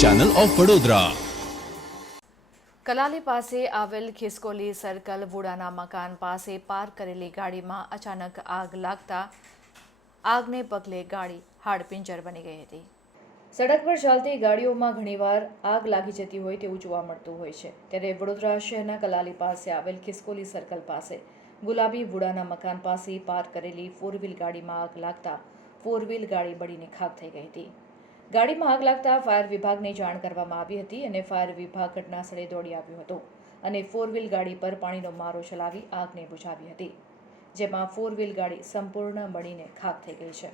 Channel of Vadodara Kalali પાસે આવેલ ખિસકોલી circle વુડાના મકાન પાસે પાર્ક કરેલી ગાડીમાં અચાનક આગ લાગતા આગને પગલે ગાડી હાડપિંજર બની ગઈ હતી. સડક પર ચાલતી ગાડીઓમાં ઘણીવાર આગ લાગી જતી હોય તેવું જોવા મળતું હોય છે. ત્યારે વડોદરા શહેરના કલાલી પાસે આવેલ ખિસકોલી સર્કલ પાસે ગુલાબી વુડાના મકાન પાસે પાર્ક કરેલી ફોર વ્હીલ ગાડીમાં આગ લાગતા ફોર વ્હીલ ગાડી બળીને ખાક થઈ ગઈ હતી. ગાડીમાં આગ લાગતા ફાયર વિભાગને જાણ કરવામાં આવી હતી અને ફાયર વિભાગ ઘટના સ્થળે દોડી આવ્યો હતો અને ફોર વ્હીલ ગાડી પર પાણીનો મારો ચલાવી આગને બુઝાવી હતી, જેમાં ફોર વ્હીલ ગાડી સંપૂર્ણ બળીને ખાક થઈ ગઈ છે.